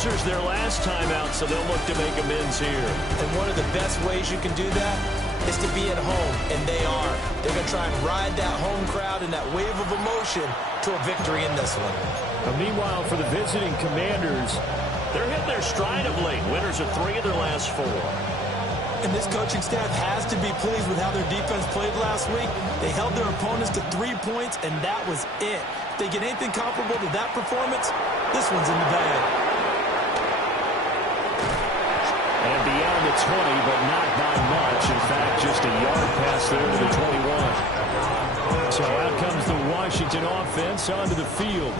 losers their last time out, so they'll look to make amends here. And one of the best ways you can do that is to be at home, and they are. They're going to try and ride that home crowd and that wave of emotion to a victory in this one. Meanwhile, for the visiting Commanders, they're hitting their stride of late. Winners of 3 of their last 4. And this coaching staff has to be pleased with how their defense played last week. They held their opponents to 3 points, and that was it. If they get anything comparable to that performance, this one's in the bag. And beyond the 20, but not by much. In fact, just a yard pass there to the 21. So out comes the Washington offense onto the field.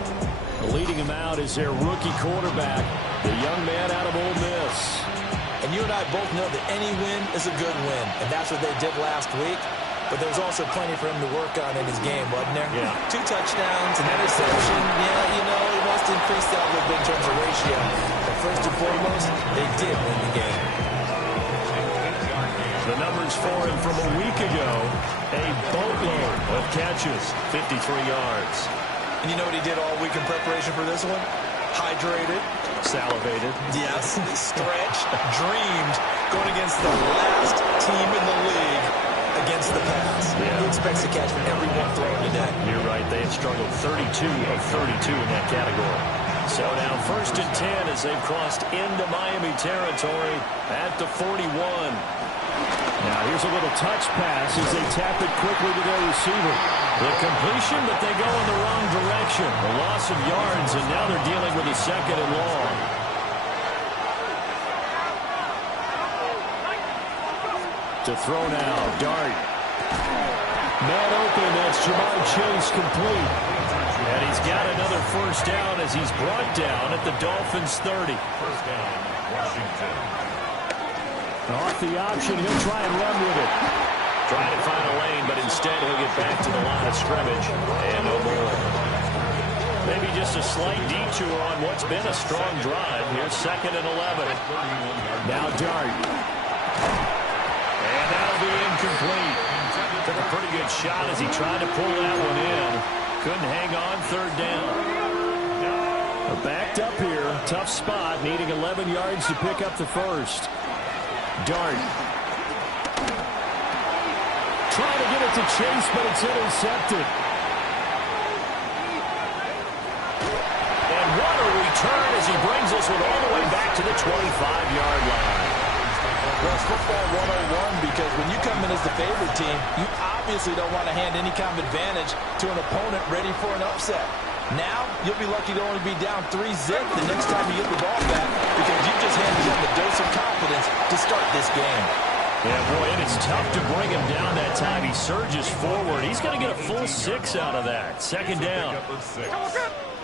Leading them out is their rookie quarterback, the young man out of Ole Miss. And you and I both know that any win is a good win, and that's what they did last week. But there was also plenty for him to work on in his game, wasn't there? Yeah. 2 touchdowns, an interception. Yeah, you know, he wants to increase that a little bit in terms of ratio. But first and foremost, they did win the game. The numbers for him from a week ago, a boatload of catches, 53 yards. And you know what he did all week in preparation for this one? Hydrated. Salivated. Yes, stretched, dreamed, going against the last team in the league against the pass. Yeah. He expects to catch every one thrown today. You're right. They have struggled 32 of 32 in that category. So now 1st and 10 as they've crossed into Miami territory at the 41. Now here's a little touch pass as they tap it quickly to their receiver. The completion, but they go in the wrong direction. A loss of yards, and now they're dealing with a 2nd and long. To throw now, Dart. Man open, that's Jamar Chase complete. And he's got another 1st down as he's brought down at the Dolphins' 30. 1st down, Washington. Off the option, he'll try and run with it. Trying to find a lane, but instead he'll get back to the line of scrimmage. And no more. Maybe just a slight detour on what's been a strong drive. Here's 2nd and 11. Now Dart. And that'll be incomplete. Took a pretty good shot as he tried to pull that one in. Couldn't hang on 3rd down. We're backed up here. Tough spot, needing 11 yards to pick up the 1st. Dart. Trying to get it to Chase, but it's intercepted. And what a return as he brings this one all the way back to the 25-yard line. Well, it's football 101 because when you come in as the favorite team, you obviously don't want to hand any kind of advantage to an opponent ready for an upset. Now, you'll be lucky to only be down 3-zip the next time you get the ball back because you just handed them the dose of confidence to start this game. Yeah, boy, and it's tough to bring him down that time. He surges forward. He's going to get a full 6 out of that. 2nd down.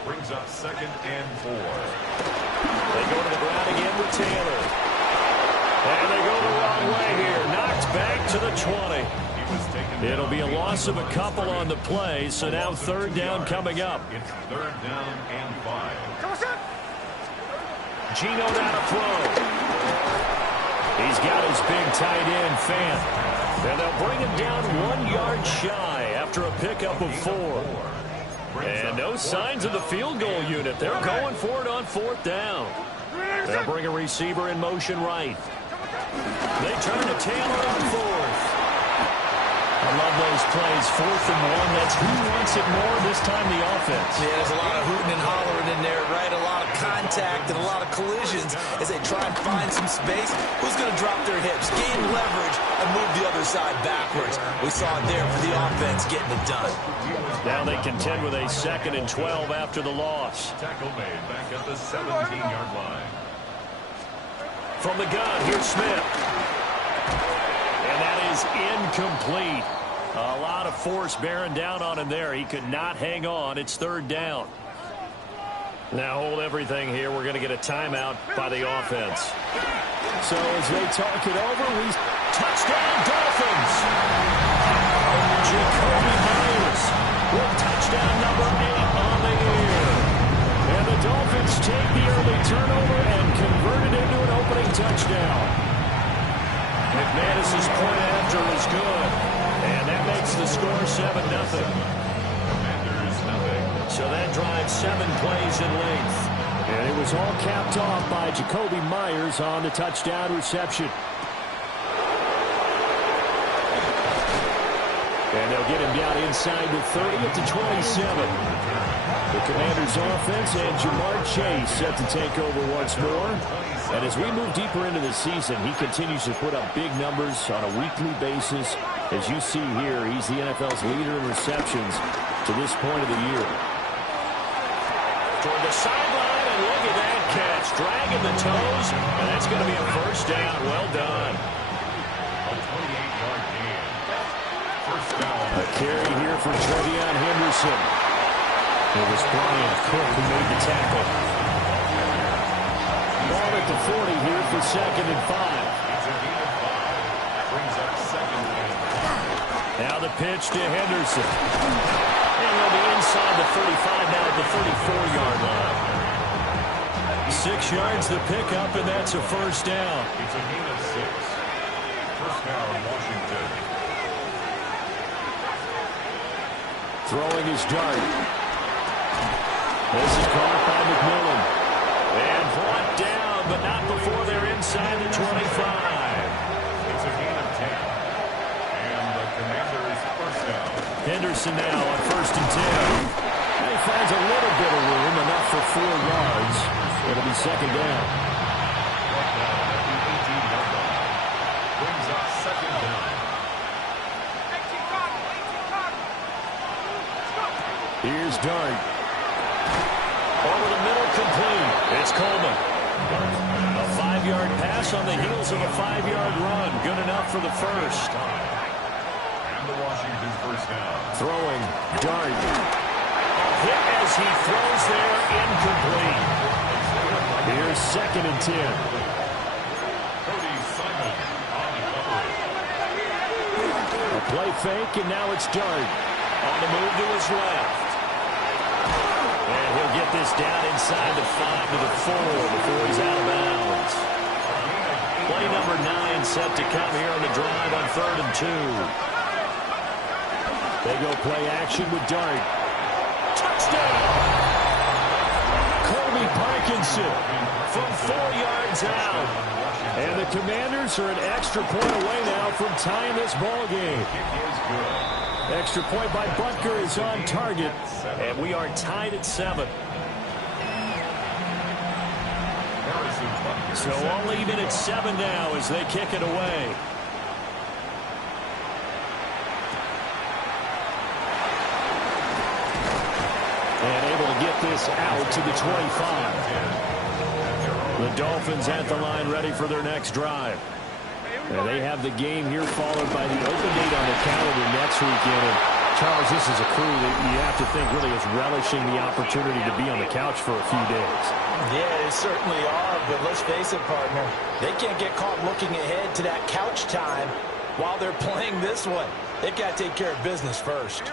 Brings up 2nd and 4. They go to the ground again with Taylor. And they go the wrong way here. Knocked back to the 20. It'll be a loss of a couple on the play, so now 3rd down coming up. It's 3rd down and 5. Gino down to throw. He's got his big tight end, Phins. And they'll bring him down 1 yard shy after a pickup of 4. And no signs of the field goal unit. They're going for it on 4th down. They'll bring a receiver in motion right. They turn to Taylor on 4th. I love those plays. 4th and 1. That's who wants it more this time, the offense. Yeah, there's a lot of hooting and hollering in there, right? A lot of contact and a lot of collisions as they try and find some space. Who's going to drop their hips, gain leverage, and move the other side backwards? We saw it there for the offense getting it done. Now they contend with a 2nd and 12 after the loss. Tackle made back at the 17-yard line. From the gun, here's Smith. And that is incomplete. A lot of force bearing down on him there. He could not hang on. It's 3rd down. Now hold everything here. We're going to get a timeout by the offense. So as they talk it over, we touchdown Dolphins. Jacoby Myers with touchdown number 8 on the year. And the Dolphins take the early turnover and convert it into an opening touchdown. McManus's point after is good. And that makes the score 7-0. So that drives 7 plays in length. And it was all capped off by Jacoby Myers on the touchdown reception. And they'll get him down inside the 30 at the 27. The Commanders' offense and Jamar Chase set to take over once more. And as we move deeper into the season, he continues to put up big numbers on a weekly basis. As you see here, he's the NFL's leader in receptions to this point of the year. Toward the sideline, and look at that catch. Dragging the toes, and that's going to be a first down. Well done. A 28-yard gain. First down. A carry here for Trevion Henderson. It was Brian Cook who made the tackle. Ball at the 40 here for 2nd and 5. It's a gain of 5. Brings up 2nd and 5. Now the pitch to Henderson. And he'll be inside the 35 now at the 34-yard line. 6 yards the pickup, and that's a first down. It's a gain of 6. First down, Washington. Throwing his dart. This is caught by McMillan. And brought down, but not before they're inside the 25. It's a gain of 10. And the Commanders' first down. Henderson now on 1st and 10. And he finds a little bit of room, enough for 4 yards. It'll be 2nd down. Right down at the 18-yard line. Brings up 2nd down. Here's Dart. Over the middle, complete. It's Coleman. A 5-yard pass on the heels of a 5-yard run. Good enough for the first. And the Washington first down. Throwing, Dart. Hit as he throws there, incomplete. Here's 2nd and 10. Cody Simon on the coverage. A play fake, and now it's Dart. On the move to his left. And he'll get this down inside the 5 to the 4 before he's out of bounds. Play number 9 set to come here on the drive on 3rd and 2. They go play action with Dart. Touchdown! Colby Parkinson from 4 yards out. And the Commanders are an extra point away now from tying this ball game. Extra point by Butker is on target, and we are tied at 7. So all even at 7 now as they kick it away. And able to get this out to the 25. The Dolphins at the line ready for their next drive. And they have the game here followed by the open date on the calendar next weekend. And Charles, this is a crew that you have to think really is relishing the opportunity to be on the couch for a few days. Yeah, they certainly are, but let's face it, partner. They can't get caught looking ahead to that couch time while they're playing this one. They've got to take care of business first.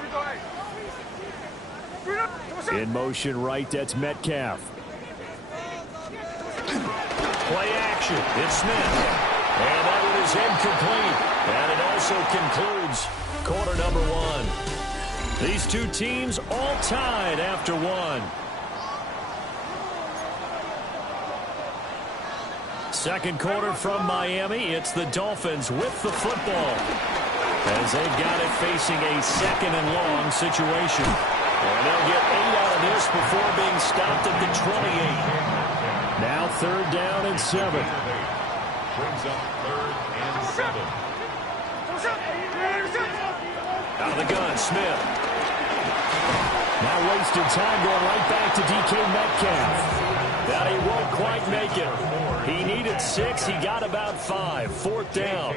In motion right, that's Metcalf. Play action, it's Smith. And that one is incomplete. And it also concludes quarter number 1. These two teams all tied after 1. Second quarter from Miami. It's the Dolphins with the football, as they've got it facing a 2nd and long situation. And they'll get 8 out of this before being stopped at the 28. Now 3rd down and 7. Brings up 3rd and 7. Out of the gun, Smith. Now wasted time going right back to DK Metcalf. Now he won't quite make it. He needed 6. He got about 5. 4th down.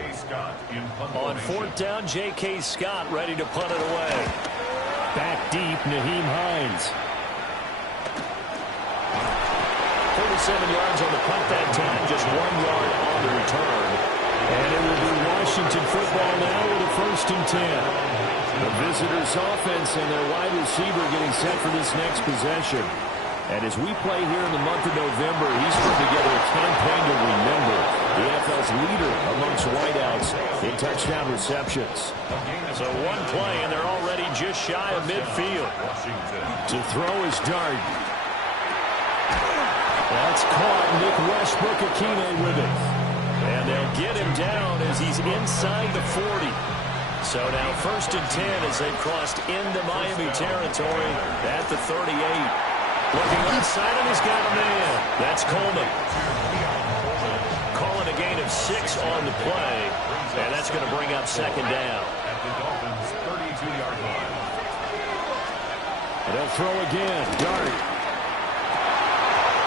On 4th down, J.K. Scott ready to punt it away. Back deep, Naheem Hines. 37 yards on the punt that time, just 1 yard on the return. And it will be Washington football now with a 1st and 10. The visitors' offense and their wide receiver getting set for this next possession. And as we play here in the month of November, he's put together a campaign to remember. The NFL's leader amongst wideouts in touchdown receptions. So one play, and they're already just shy of midfield. To throw his Dart. That's caught. Nick Westbrook-Akine with it. And they'll get him down as he's inside the 40. So now 1st and 10 as they've crossed into Miami territory at the 38. Looking outside, and he's got a man. That's Coleman. Calling a gain of 6 on the play. And that's going to bring up 2nd down. At the Dolphins' 32-yard line. And they'll throw again. Dart.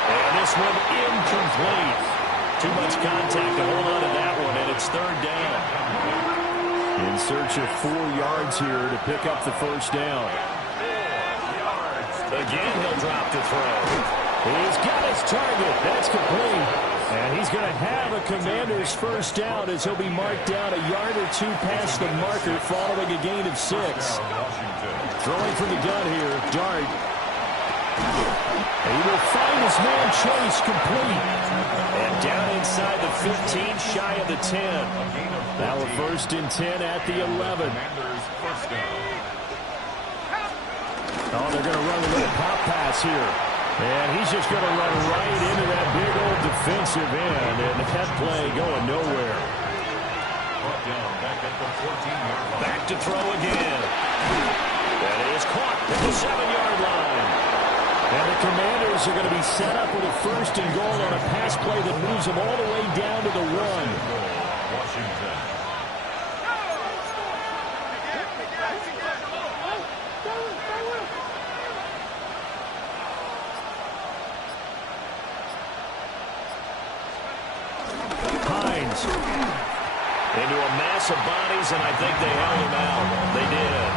And this one incomplete. Too much contact to hold on to that one, and it's 3rd down. In search of 4 yards here to pick up the 1st down. Again, he'll drop the throw. He's got his target. That's complete. And he's going to have a Commander's 1st down as he'll be marked down a yard or 2 past the marker following a gain of 6. Throwing from the gun here, Dart. And he will find his man Chase complete. And down inside the 15, shy of the 10. Now a 1st and 10 at the 11. Oh, they're going to run a little pop pass here. And he's just going to run right into that big old defensive end. And that play going nowhere. Back to throw again. That is caught at the 7-yard line. And the Commanders are going to be set up with a 1st and goal on a pass play that moves them all the way down to the 1. Washington. Phins into a mass of bodies, and I think they held him out. They did.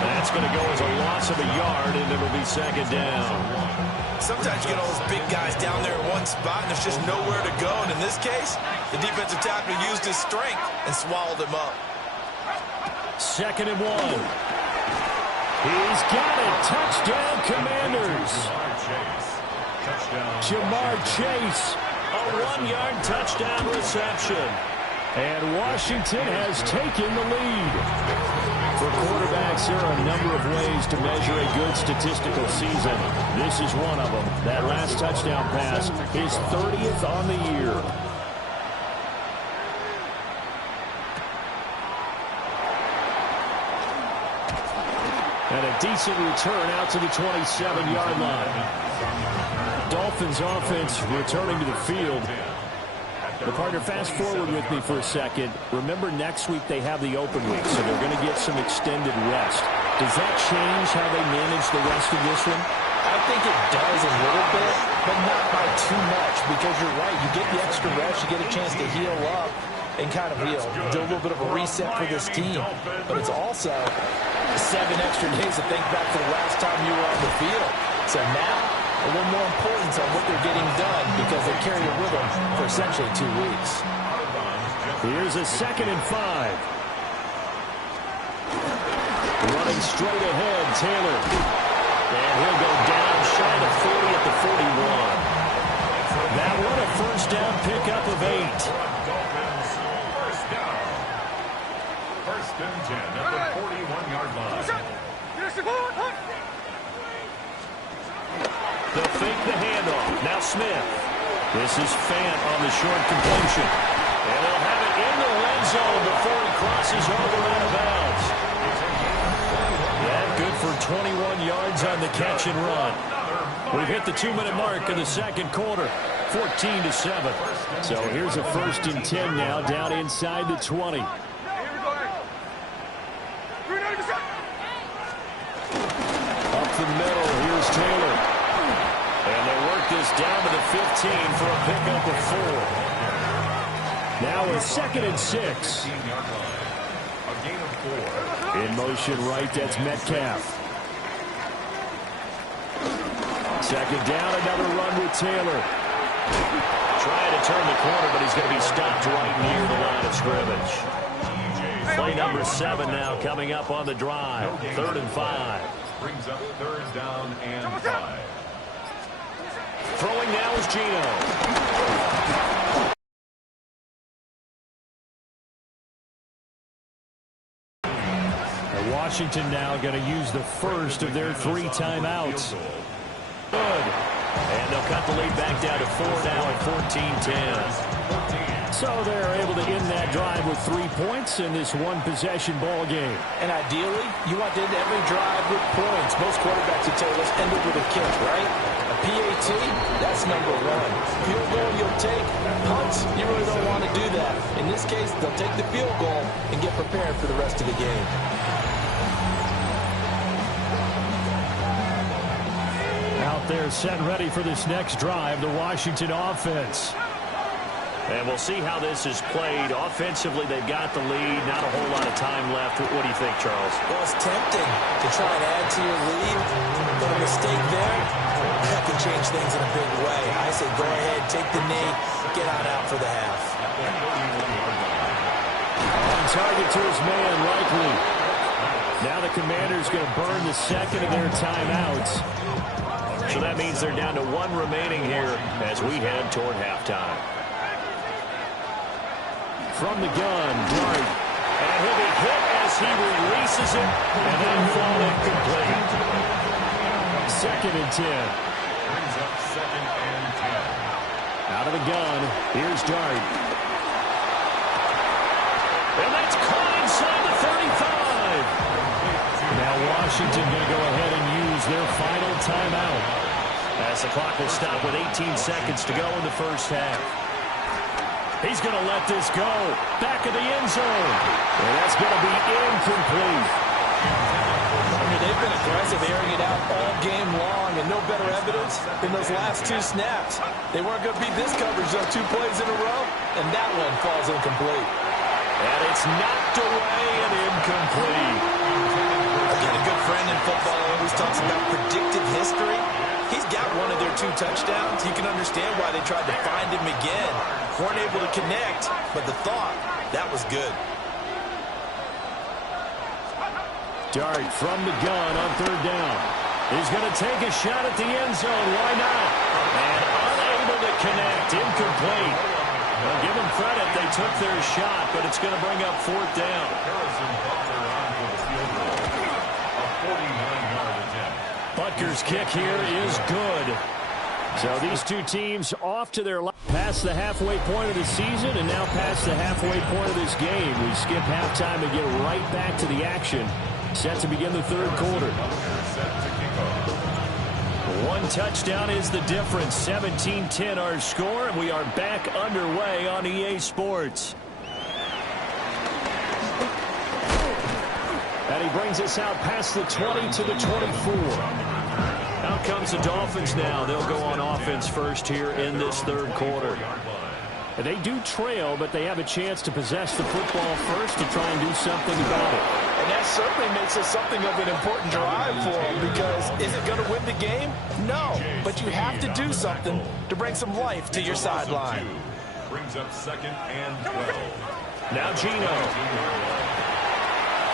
That's going to go as a loss of a yard, and it'll be 2nd down. Sometimes you get all those big guys down there in one spot, and there's just nowhere to go. And in this case, the defensive tackle used his strength and swallowed him up. 2nd and 1. He's got it. Touchdown, Commanders. Jamar Chase. A 1-yard touchdown reception. And Washington has taken the lead. For quarterbacks, there are a number of ways to measure a good statistical season. This is one of them. That last touchdown pass, his 30th on the year. And a decent return out to the 27-yard line. Dolphins offense returning to the field. The partner, fast forward with me for a second. Remember, next week they have the open week, so they're going to get some extended rest. Does that change how they manage the rest of this one? I think it does a little bit, but not by too much, because you're right. You get the extra rest, you get a chance to heal up and kind of do a little bit of a reset for this team. But it's also 7 extra days to think back to the last time you were on the field. So now, a little more importance on what they're getting done because they carry it with them for essentially 2 weeks. Here's a 2nd and 5. Running straight ahead, Taylor. And he'll go down shy of 40 at the 41. That one a 1st down pickup of 8. First down. 1st and 10 at the 41-yard line. They'll fake the handoff. Now Smith. This is Fant on the short completion. And they'll have it in the red zone before he crosses over out of bounds. Yeah, good for 21 yards on the catch and run. We've hit the 2-minute mark in the 2nd quarter. 14-7. So here's a 1st and 10 now down inside the 20. Up the middle, here's Taylor. And they work this down to the 15 for a pickup of 4. Now a 2nd and 6. In motion right, that's Metcalf. 2nd down, another run with Taylor. Trying to turn the corner, but he's going to be stopped right near the line of scrimmage. Play number 7 now coming up on the drive. 3rd and 5. Brings up 3rd down and 5. Throwing now is Gino. Washington now going to use the first of their 3 timeouts. Good. And they'll cut the lead back down to 4 now at 14-10. So they're able to end that drive with 3 points in this one-possession ball game. And ideally, you want to end every drive with points. Most quarterbacks would tell us end it with a kick, right? A PAT, that's number one. Field goal you'll take. Punts, you really don't want to do that. In this case, they'll take the field goal and get prepared for the rest of the game. Out there set and ready for this next drive, the Washington offense. And we'll see how this is played. Offensively, they've got the lead. Not a whole lot of time left. What do you think, Charles? Well, it's tempting to try and add to your lead, but a mistake there, that can change things in a big way. I say go ahead, take the knee, get on out for the half. On target to his man, likely. Now the Commander's going to burn the second of their timeouts. So that means they're down to 1 remaining here as we head toward halftime. From the gun, Dart. And he'll be hit as he releases it, and that'll fall incomplete. 2nd and 10. Brings up 2nd and 10. Out of the gun, here's Dart. And that's caught inside the 35. Now Washington going to go ahead and use their final timeout, as the clock will stop with 18 seconds to go in the first half. He's going to let this go. Back of the end zone. And that's going to be incomplete. I mean, they've been aggressive, airing it out all game long, and no better evidence than those last 2 snaps. They weren't going to beat this coverage on 2 plays in a row, and that one falls incomplete. And it's knocked away and incomplete. Again, a good friend in football always talks about predictive history. He's got one of their 2 touchdowns. You can understand why they tried to find him again. Weren't able to connect, but the thought, that was good. Dart from the gun on 3rd down. He's going to take a shot at the end zone. Why not? And unable to connect. Incomplete. Well, give them credit. They took their shot, but it's going to bring up 4th down. Harrison Butker on for the field goal. A 49-yard attempt. Butker's kick here is good. So these 2 teams off to their past the halfway point of the season and now past the halfway point of this game. We skip halftime and get right back to the action. Set to begin the 3rd quarter. One touchdown is the difference. 17-10 our score, and we are back underway on EA Sports. And he brings us out past the 20 to the 24. Out comes the Dolphins now. They'll go on offense first here in this 3rd quarter. And they do trail, but they have a chance to possess the football first to try and do something about it. And that certainly makes it something of an important drive for them, because is it going to win the game? No, but you have to do something to bring some life to your sideline. Brings up 2nd and 12. Now Gino.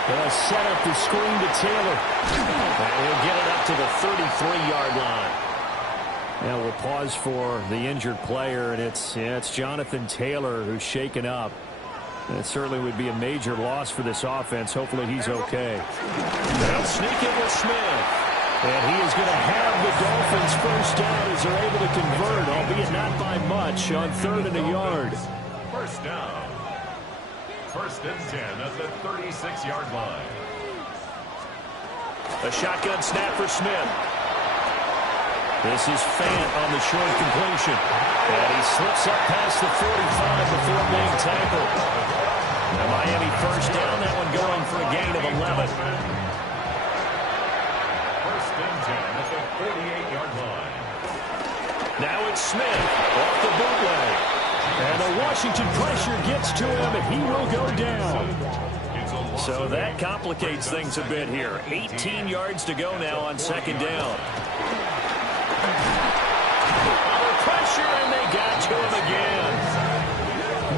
They'll set up the screen to Taylor. And he'll get it up to the 33-yard line. Now we'll pause for the injured player, and it's Jonathan Taylor who's shaken up. And it certainly would be a major loss for this offense. Hopefully he's okay. They'll sneak it with Smith. And he is going to have the Dolphins first down as they're able to convert, albeit not by much, on 3rd and a yard. First down. 1st and 10 at the 36-yard line. A shotgun snap for Smith. This is Fant on the short completion. And he slips up past the 45 before being tackled. Now Miami first down, that one going for a gain of 11. 1st and 10 at the 48-yard line. Now it's Smith off the bootleg. And the Washington pressure gets to him, and he will go down. So that complicates things a bit here. 18 yards to go now on 2nd down. Under pressure, and they got to him again.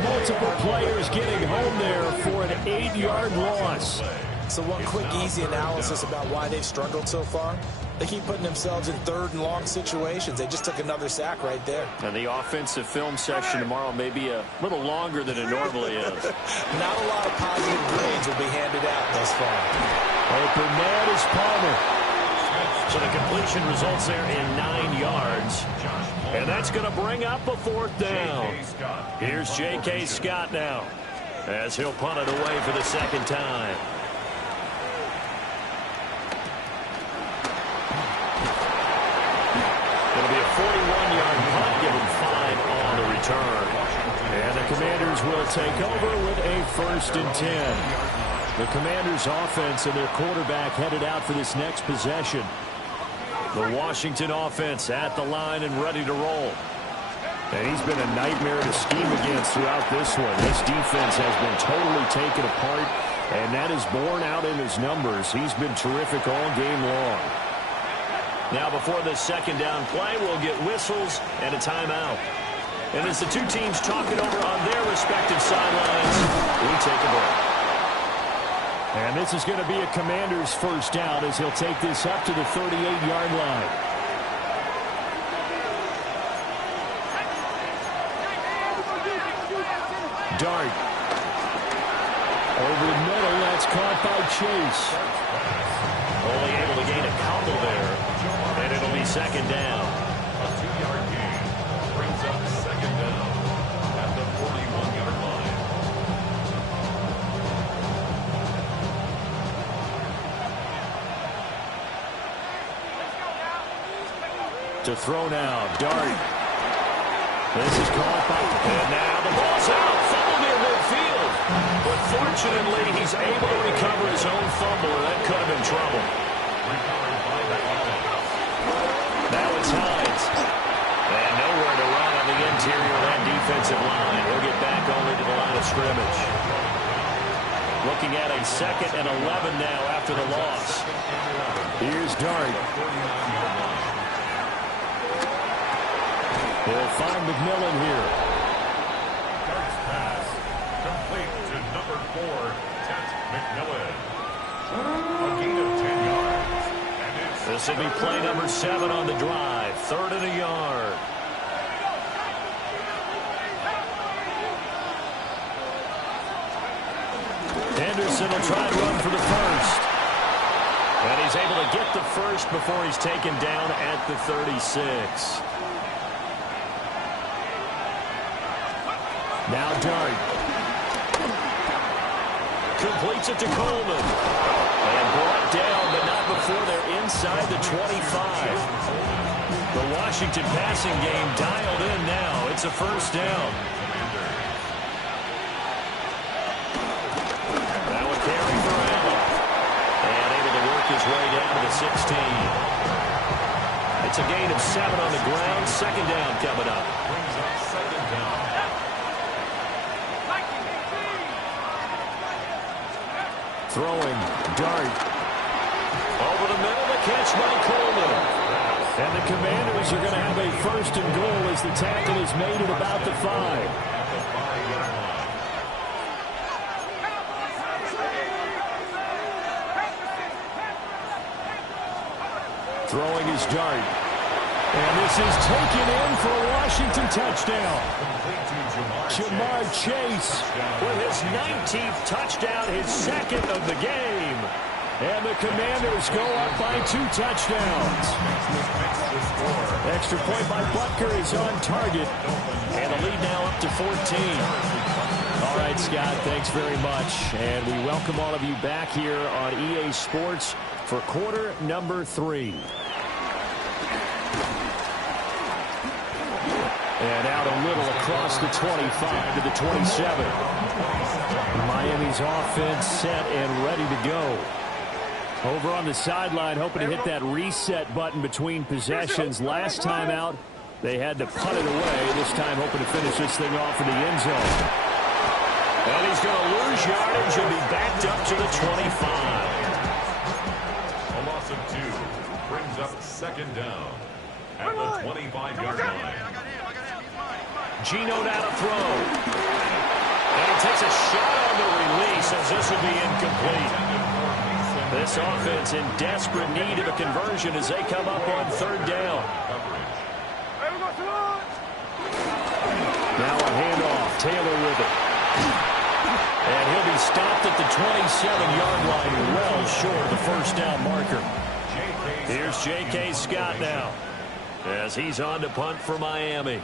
Multiple players getting home there for an 8-yard loss. So one quick, easy analysis about why they've struggled so far. They keep putting themselves in 3rd and long situations. They just took another sack right there. And the offensive film session tomorrow may be a little longer than it normally is. Not a lot of positive grades will be handed out thus far. Open man is Palmer. So the completion results there in 9 yards. And that's going to bring up a 4th down. Here's J.K. Scott now, as he'll punt it away for the 2nd time. It'll be a 41-yard punt, give him 5 on the return. And the Commanders will take over with a 1st and 10. The Commanders' offense and their quarterback headed out for this next possession. The Washington offense at the line and ready to roll. And he's been a nightmare to scheme against throughout this one. This defense has been totally taken apart, and that is borne out in his numbers. He's been terrific all game long. Now before the 2nd down play, we'll get whistles and a timeout. And as the two teams talk it over on their respective sidelines, we take a break. And this is going to be a Commander's 1st down as he'll take this up to the 38-yard line. Dart. Over the middle, that's caught by Chase. Only able to gain a couple there, and it'll be 2nd down. A 2-yard gain brings up 2nd down at the 41-yard line. To throw now, Dart. This is caught by, and now the ball's out. Fumble near midfield. But fortunately, he's able to recover his own fumble, or that could have been trouble. Now it's Hines. And nowhere to run on the interior of that defensive line. He'll get back only to the line of scrimmage. Looking at a 2nd and 11 now after the loss. Here's Dart. He'll find McMillan here. Dart's pass complete to number 4, Ted McMillan. A gain of 10 yards. And This will be play number 7 on the drive. 3rd and a yard. Henderson will try and run for the 1st. And he's able to get the 1st before he's taken down at the 36. Now Dart. Completes it to Coleman. And brought down, but not before they're inside the 25. The Washington passing game dialed in now. It's a 1st down. Now a carry for Allen. And able to work his way down to the 16. It's a gain of 7 on the ground. 2nd down coming up. brings up 2nd down. Throwing, Dart. Over the middle, the catch by Coleman. And the Commanders are going to have a 1st and goal as the tackle is made at about the 5. Throwing is Dart. And this is taken in for a Washington touchdown. Jamar Chase with his 19th touchdown, his 2nd of the game. And the Commanders go up by 2 touchdowns. Extra point by Butker is on target. And the lead now up to 14. All right, Scott, thanks very much. And we welcome all of you back here on EA Sports for quarter number 3. And out a little across the 25 to the 27. Miami's offense set and ready to go. Over on the sideline, hoping to hit that reset button between possessions. Last time out, they had to punt it away. This time hoping to finish this thing off in the end zone. And he's going to lose yardage and be backed up to the 25. A loss of 2 brings up 2nd down at the 25-yard line. Gino now to throw. And he takes a shot on the release as this will be incomplete. This offense in desperate need of a conversion as they come up on 3rd down. Now a handoff. Taylor with it. And he'll be stopped at the 27-yard line, well short of the 1st down marker. Here's J.K. Scott now as he's on to punt for Miami.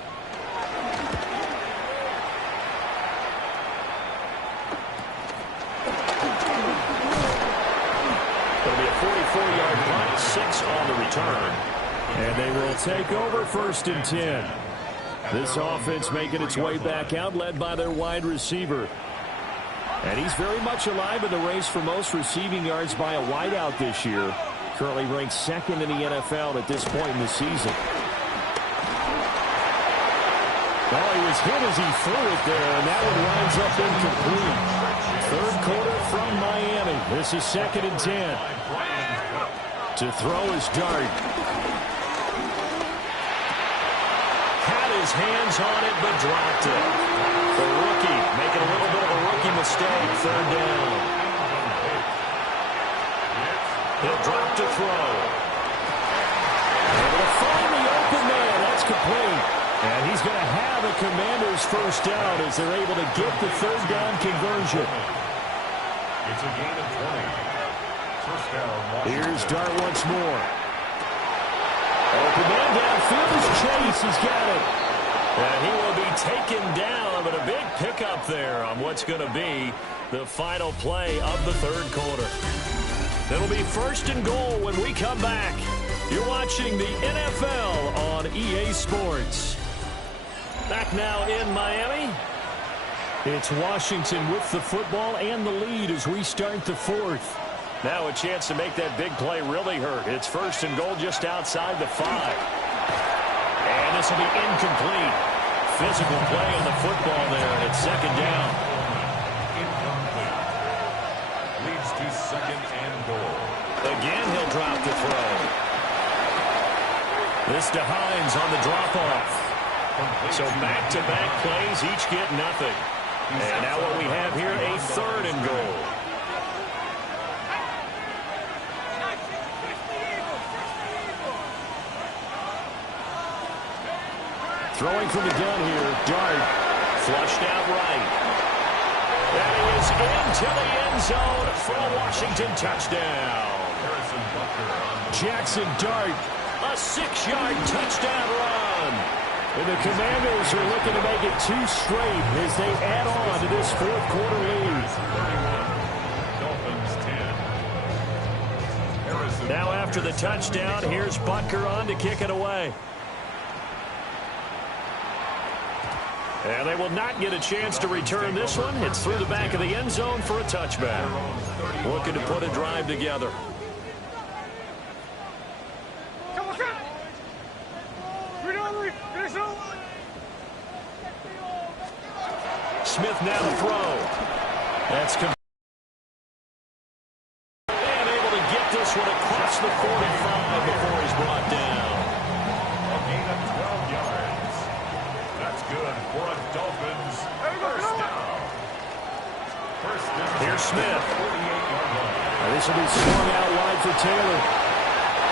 It'll be a 44-yard punt, 6 on the return. And they will take over 1st and 10. This offense making its way back out, led by their wide receiver. And he's very much alive in the race for most receiving yards by a wideout this year. Currently ranked 2nd in the NFL at this point in the season. Well, he was hit as he threw it there, and that one winds up incomplete. 3rd quarter from Miami. This is 2nd and 10. To throw is Dart. Had his hands on it, but dropped it. The rookie making a little bit of a rookie mistake. 3rd down. He'll drop to throw. Able to find the open man. That's complete. And he's going to have a Commander's 1st down as they're able to get the 3rd down conversion. It's a gain of 20. 1st down. Here's Dart once more. Open man downfield is Chase. He's got it. And he will be taken down, but a big pickup there on what's going to be the final play of the 3rd quarter. It'll be 1st and goal when we come back. You're watching the NFL on EA Sports. Back now in Miami. It's Washington with the football and the lead as we start the 4th. Now a chance to make that big play really hurt. It's 1st and goal just outside the 5. And this will be incomplete. Physical play on the football there, and it's 2nd down. Incomplete. Leads to 2nd and goal. Again, he'll drop the throw. This to Hines on the drop-off. So back-to-back plays, each get nothing. And now what we have here, a 3rd and goal. Throwing from the gun here, Dart. Flushed out right. That is into the end zone for a Washington touchdown. Jackson Dart, a 6-yard touchdown run. And the Commanders are looking to make it 2 straight as they add on to this 4th quarter lead. Now after the touchdown, here's Butker on to kick it away. And they will not get a chance to return this one. It's through the back of the end zone for a touchback. Looking to put a drive together. Smith now to throw. That's and able to get this one across the 45 before he's brought down. A gain of 12 yards. That's good for a Dolphins 1st down. 1st down. Here's Smith. 48-yard line. This will be swung out wide for Taylor.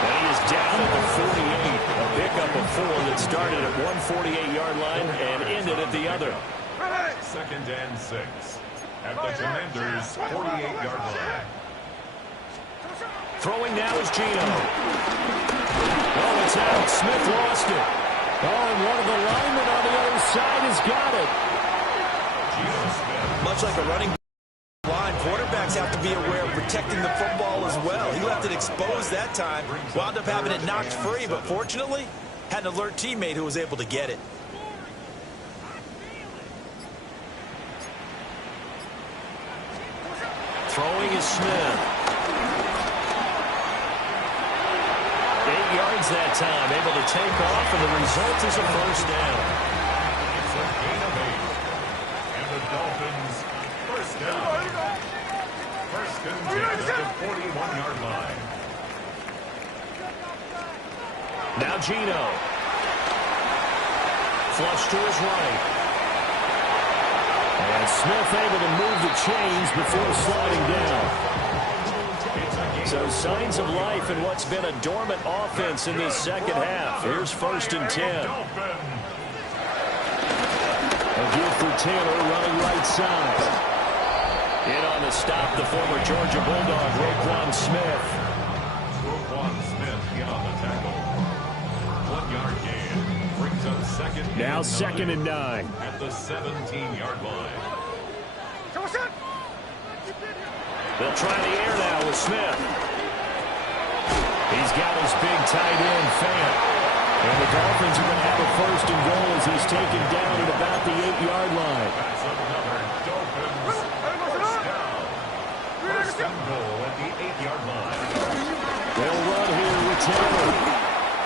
And he is down at the 48. A pickup of 4 that started at 148-yard line and ended at the other. 2nd and 6 at the Commanders' 48-yard line. Throwing now is Gino. Oh, it's out. Smith lost it. Oh, and one of the linemen on the other side has got it. Gino Smith. Much like a running line, quarterbacks have to be aware of protecting the football as well. He left it exposed that time. Wound up having it knocked free, but fortunately, had an alert teammate who was able to get it. Throwing is Smith. 8 yards that time, able to take off, and the result is a 1st down. It's a gain of 8. And the Dolphins 1st down. 1st and 10 at the 41-yard line. Now Gino. Flush to his right. And Smith able to move the chains before sliding down. So signs of life in what's been a dormant offense in this 2nd half. Here's 1st and 10. A give for Taylor running right side. In on the stop, the former Georgia Bulldog, Roquan Smith. Roquan Smith Now 2nd and 9. At the 17-yard line. They'll try the air now with Smith. He's got his big tight end, Phins. And the Dolphins are going to have a 1st and goal as he's taken down at about the 8-yard line. That's another Dolphins first down. 1st and goal at the 8-yard line. They'll run here with Taylor.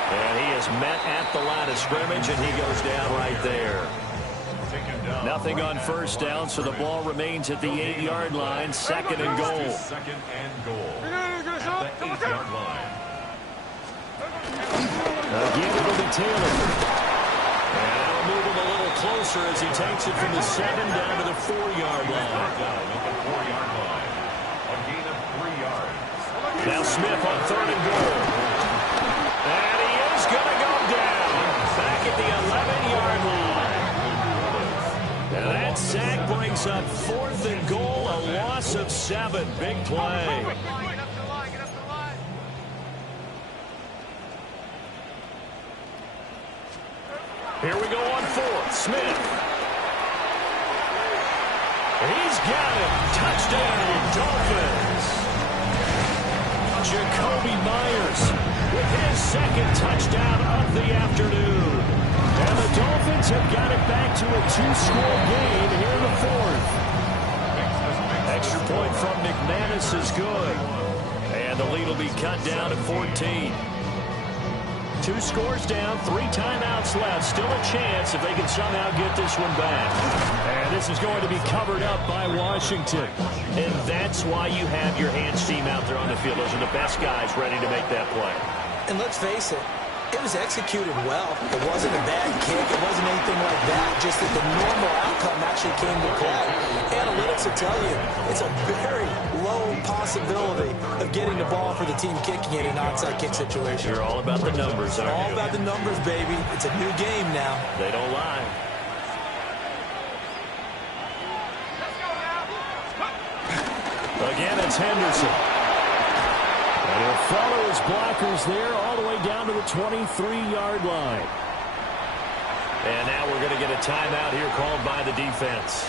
And he is met at the line of scrimmage, and he goes down right there. Nothing on 1st down, so the ball remains at the 8-yard line. 2nd and goal. 2nd and goal at the 8-yard line. Again, it'll be Taylor. And that'll move him a little closer as he takes it from the 7 down to the 4-yard line. Down at the 4-yard line. A gain of 3 yards. Now Smith on 3rd and goal. And he is going to go down back at the 11-yard line. And that sack brings up 4th and goal, a loss of 7. Big play. Here we go on 4th. Smith. He's got him. Touchdown, Dolphins. Jacoby Myers with his 2nd touchdown of the afternoon. And the Dolphins have got it back to a 2-score game here in the 4th. Extra point from McManus is good. And the lead will be cut down to 14. 2 scores down, 3 timeouts left. Still a chance if they can somehow get this one back. And this is going to be covered up by Washington. And that's why you have your hands team out there on the field. Those are the best guys ready to make that play. And let's face it, it was executed well. It wasn't a bad kick. It wasn't anything like that. Just that the normal outcome actually came to play. Analytics will tell you it's a very low possibility of getting the ball for the team kicking it in an onside kick situation. You're all about the numbers, aren't you? All about the numbers, baby. It's a new game now. They don't lie. Again, it's Henderson. And he'll follow his blockers there all the way down to the 23-yard line. And now we're going to get a timeout here called by the defense.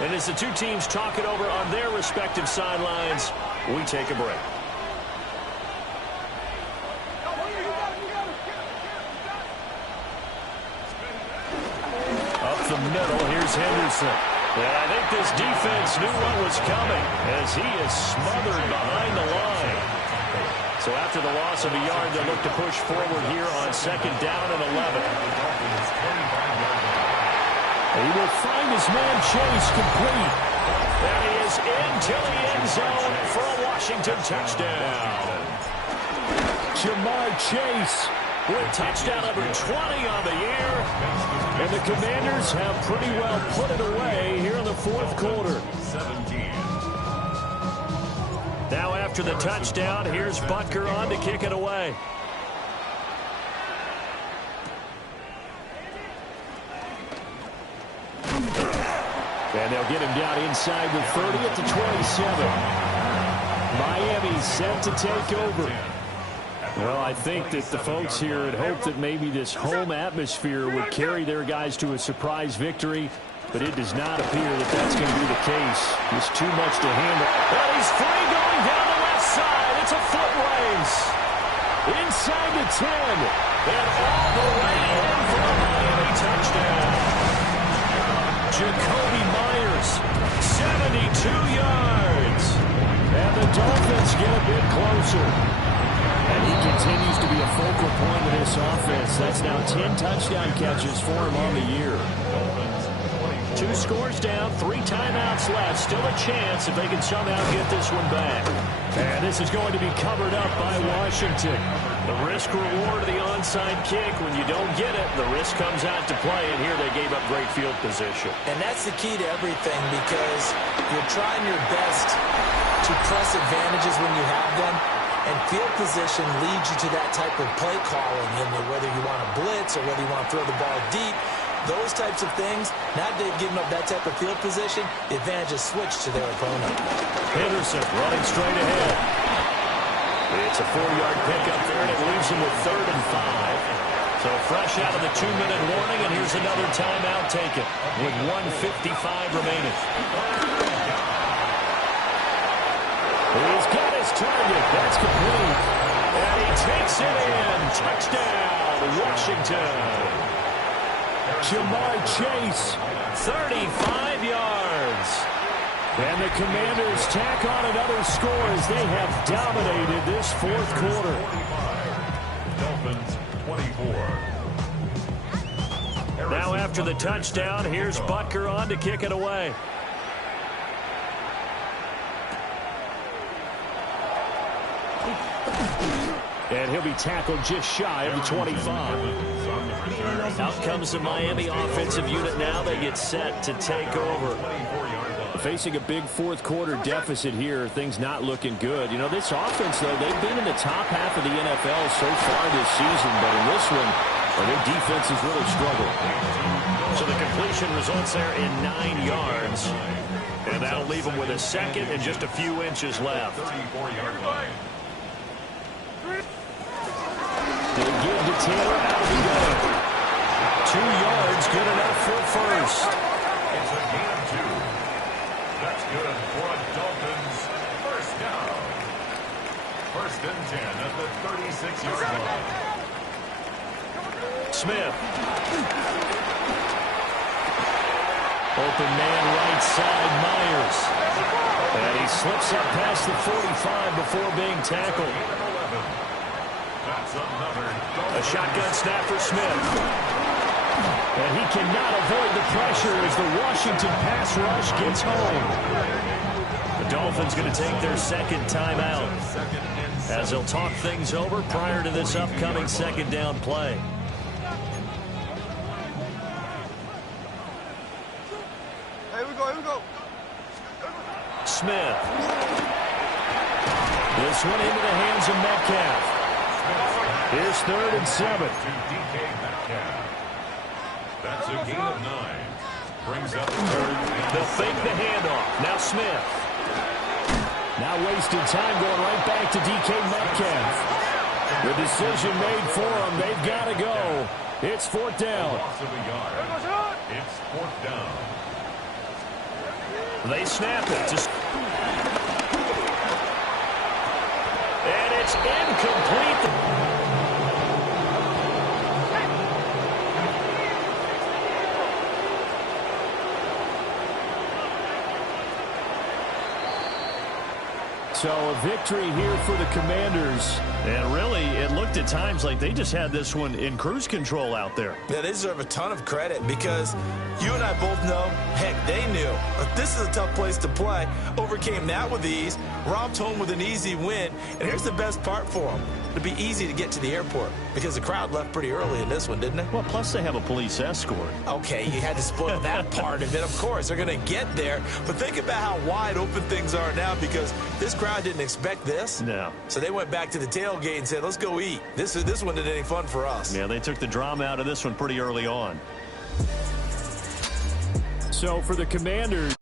And as the two teams talk it over on their respective sidelines, we take a break. Up the middle, here's Henderson. And I think this defense knew what was coming as he is smothered behind the line. So after the loss of a yard, they'll look to push forward here on 2nd down and 11. He will find his man Chase complete. And he is into the end zone for a Washington touchdown. Jamar Chase with touchdown number 20 on the year. And the Commanders have pretty well put it away here in the 4th quarter. 17. Now after the touchdown, here's Butker on to kick it away. And they'll get him down inside the 30 at the 27. Miami set to take over. Well, I think that the folks here had hoped that maybe this home atmosphere would carry their guys to a surprise victory, but it does not appear that that's going to be the case. Just too much to handle. But he's free going down the left side. It's a foot race. Inside the 10. And all the way in for a Miami touchdown. Jacoby Myers, 72 yards. And the Dolphins get a bit closer. And he continues to be a focal point of this offense. That's now 10 touchdown catches for him on the year. 2 scores down, 3 timeouts left. Still a chance if they can somehow get this one back. And this is going to be covered up by Washington. The risk reward of the onside kick. When you don't get it, the risk comes out to play. And here they gave up great field position. And that's the key to everything, because you're trying your best to press advantages when you have them. And field position leads you to that type of play calling, whether you want to blitz or whether you want to throw the ball deep. Those types of things, now they've given up that type of field position, the advantage is switched to their opponent. Henderson running straight ahead. It's a 4-yard pickup there, and it leaves him with 3rd and 5. So So fresh out of the 2-minute warning, and here's another timeout taken with 1:55 remaining. He's got his target. That's complete. And he takes it in. Touchdown, Washington. Jamar Chase, 35 yards. and the Commanders tack on another score as they have dominated this fourth quarter. Dolphins 24. Now after the touchdown, here's Butker on to kick it away. And he'll be tackled just shy of the 25. Out comes the Miami offensive unit now. They get set to take over. Facing a big fourth quarter deficit here, things not looking good. You know, this offense, though, they've been in the top half of the NFL so far this season, but in this one, their defense has really struggled. So the completion results there in 9 yards. And that'll leave them with a second and just a few inches left. 34-yard line. They give to Taylor out of the gun. 2 yards, good enough for first. It's a gain of 2. That's good for a Dolphins first down. First and 10 at the 36-yard line. Smith. Open man right side, Myers. And he slips up past the 45 before being tackled. That's another A shotgun snap for Smith. And he cannot avoid the pressure as the Washington pass rush gets home. The Dolphins going to take their second timeout as they'll talk things over prior to this upcoming second down play. Here we go. Smith. This one into the hands of Metcalf. Here's 3rd and 7. to DK Metcalf. That's a gain of 9. Brings up third. They'll fake the handoff. Now Smith. Now wasting time going right back to DK Metcalf. The decision made for them. They've got to go. It's 4th down. Loss of a yard. It's 4th down. They snap it. And it's incomplete. So a victory here for the Commanders. And really, it looked at times like they just had this one in cruise control out there. Yeah, they deserve a ton of credit because you and I both know, heck, they knew. But this is a tough place to play. Overcame that with ease, romped home with an easy win. And here's the best part for them. It'd be easy to get to the airport because the crowd left pretty early in this one, didn't it? Well, plus they have a police escort. Okay, you had to spoil that part of it. Of course, they're going to get there. But think about how wide open things are now because this crowd didn't expect this. No. So they went back to the tailgate and said, let's go eat. This one isn't any fun for us. Yeah, they took the drama out of this one pretty early on. So for the Commanders,